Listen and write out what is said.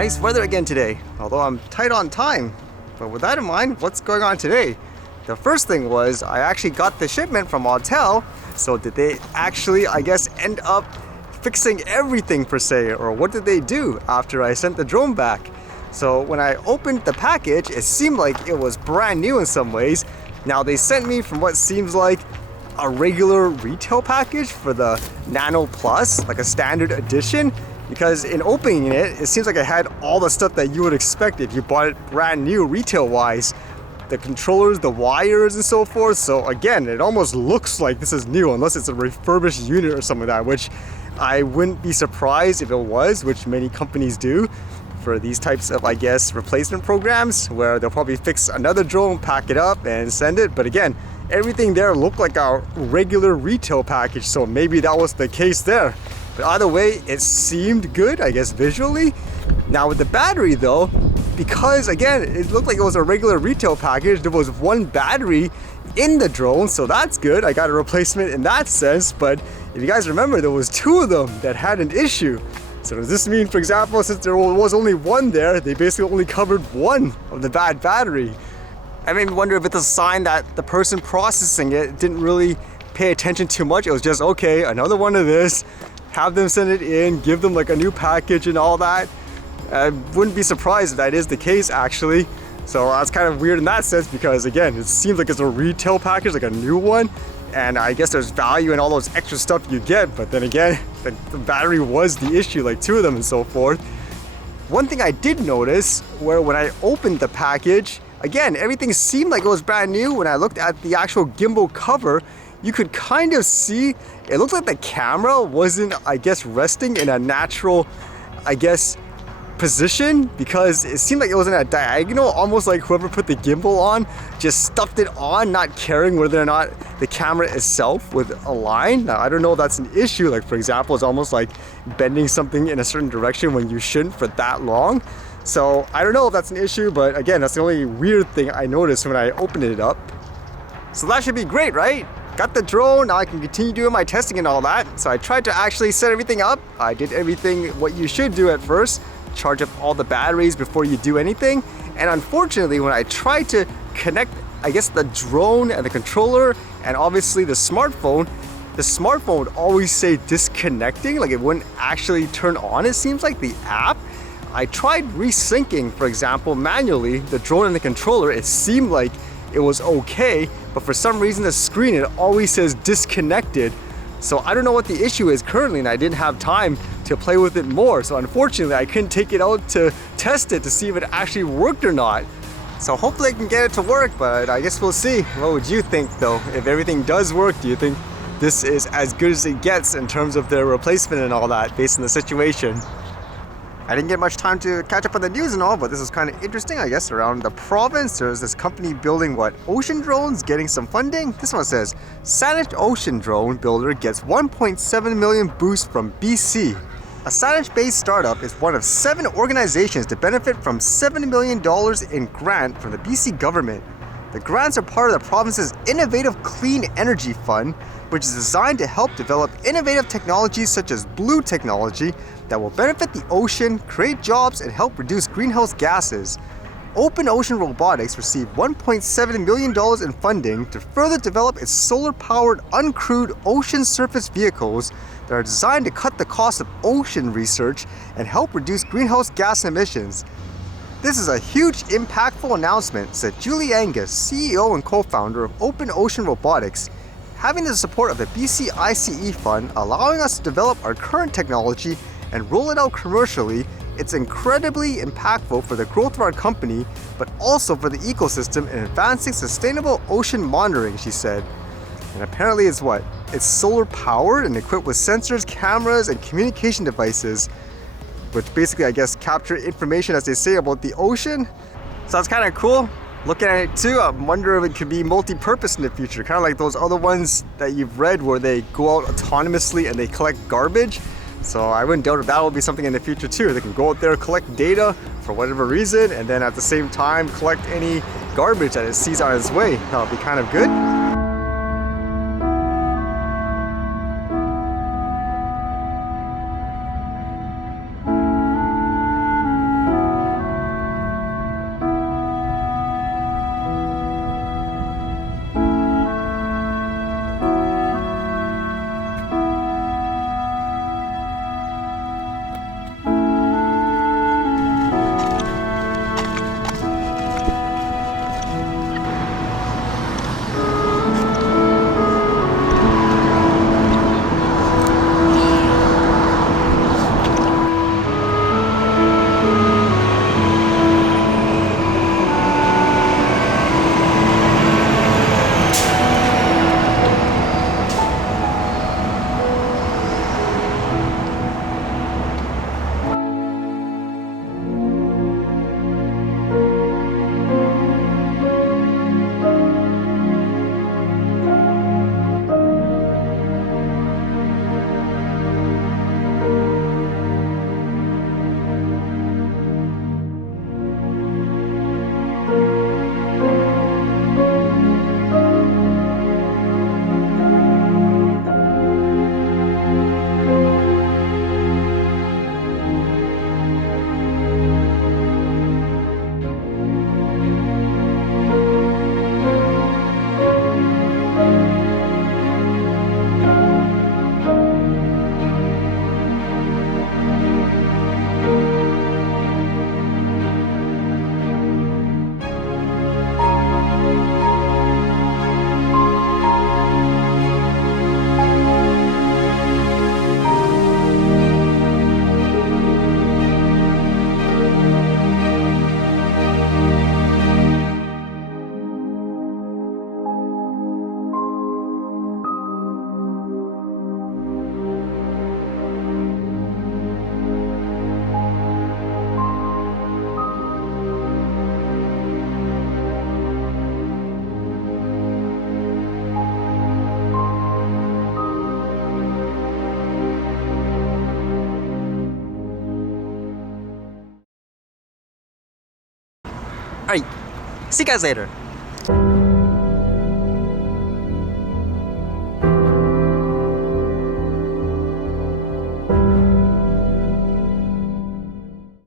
Nice weather again today, although I'm tight on time. But with that in mind, what's going on today? The first thing was I actually got the shipment from Autel. So did they actually, I guess, end up fixing everything per se? Or what did they do after I sent the drone back? So when I opened the package, it seemed like it was brand new in some ways. Now they sent me from what seems like a regular retail package for the Nano Plus, like a standard edition. Because in opening it, it seems like it had all the stuff that you would expect if you bought it brand new retail-wise. The controllers, the wires, and so forth. So again, it almost looks like this is new, unless it's a refurbished unit or something like that, which I wouldn't be surprised if it was, which many companies do for these types of, I guess, replacement programs, where they'll probably fix another drone, pack it up, and send it. But again, everything there looked like a regular retail package, so maybe that was the case there. But either way, it seemed good, I guess, visually. Now with the battery though, because again, it looked like it was a regular retail package, there was one battery in the drone, so that's good. I got a replacement in that sense, but if you guys remember, there was two of them that had an issue. So does this mean, for example, since there was only one there, they basically only covered one of the bad battery? I made me wonder if it's a sign that the person processing it didn't really pay attention too much. It was just, okay, another one of this, have them send it in, give them like a new package and all that. I wouldn't be surprised if that is the case actually. So that's kind of weird in that sense, because again, it seems like it's a retail package, like a new one. And I guess there's value in all those extra stuff you get, but then again, the battery was the issue, like two of them and so forth. One thing I did notice, where when I opened the package, again, everything seemed like it was brand new. When I looked at the actual gimbal cover, you could kind of see, it looked like the camera wasn't, I guess, resting in a natural, I guess, position, because it seemed like it was in a diagonal, almost like whoever put the gimbal on just stuffed it on, not caring whether or not the camera itself would align. Now, I don't know if that's an issue. Like, for example, it's almost like bending something in a certain direction when you shouldn't for that long. So I don't know if that's an issue, but again, that's the only weird thing I noticed when I opened it up. So that should be great, right? Got the drone, now I can continue doing my testing and all that. So I tried to actually set everything up. I did everything what you should do at first. Charge up all the batteries before you do anything. And unfortunately, when I tried to connect, I guess, the drone and the controller and obviously the smartphone would always say disconnecting, like it wouldn't actually turn on, it seems like, the app. I tried resyncing, for example, manually, the drone and the controller. It seemed like it was okay, but for some reason the screen, it always says disconnected. So I don't know what the issue is currently, and I didn't have time to play with it more. So unfortunately, I couldn't take it out to test it to see if it actually worked or not. So hopefully I can get it to work, but I guess we'll see. What would you think though? If everything does work, do you think this is as good as it gets in terms of the replacement and all that based on the situation? I didn't get much time to catch up on the news and all, but this is kind of interesting, I guess. Around the province, there's this company building ocean drones, getting some funding. This one says, Saanich Ocean Drone Builder gets 1.7 million boost from BC. A Saanich-based startup is one of 7 organizations to benefit from $7 million in grant from the BC government. The grants are part of the province's Innovative Clean Energy Fund, which is designed to help develop innovative technologies such as blue technology that will benefit the ocean, create jobs, and help reduce greenhouse gases. Open Ocean Robotics received $1.7 million in funding to further develop its solar-powered uncrewed ocean surface vehicles that are designed to cut the cost of ocean research and help reduce greenhouse gas emissions. This is a huge, impactful announcement, said Julie Angus, CEO and co-founder of Open Ocean Robotics. Having the support of the BC ICE Fund, allowing us to develop our current technology and roll it out commercially, it's incredibly impactful for the growth of our company, but also for the ecosystem in advancing sustainable ocean monitoring, she said. And apparently it's solar powered and equipped with sensors, cameras, and communication devices, which basically, I guess, capture information, as they say, about the ocean. So that's kind of cool. Looking at it too, I wonder if it could be multi-purpose in the future, kind of like those other ones that you've read where they go out autonomously and they collect garbage. So I wouldn't doubt if that will be something in the future too. They can go out there, collect data for whatever reason, and then at the same time collect any garbage that it sees on its way. That would be kind of good. Alright, see you guys later.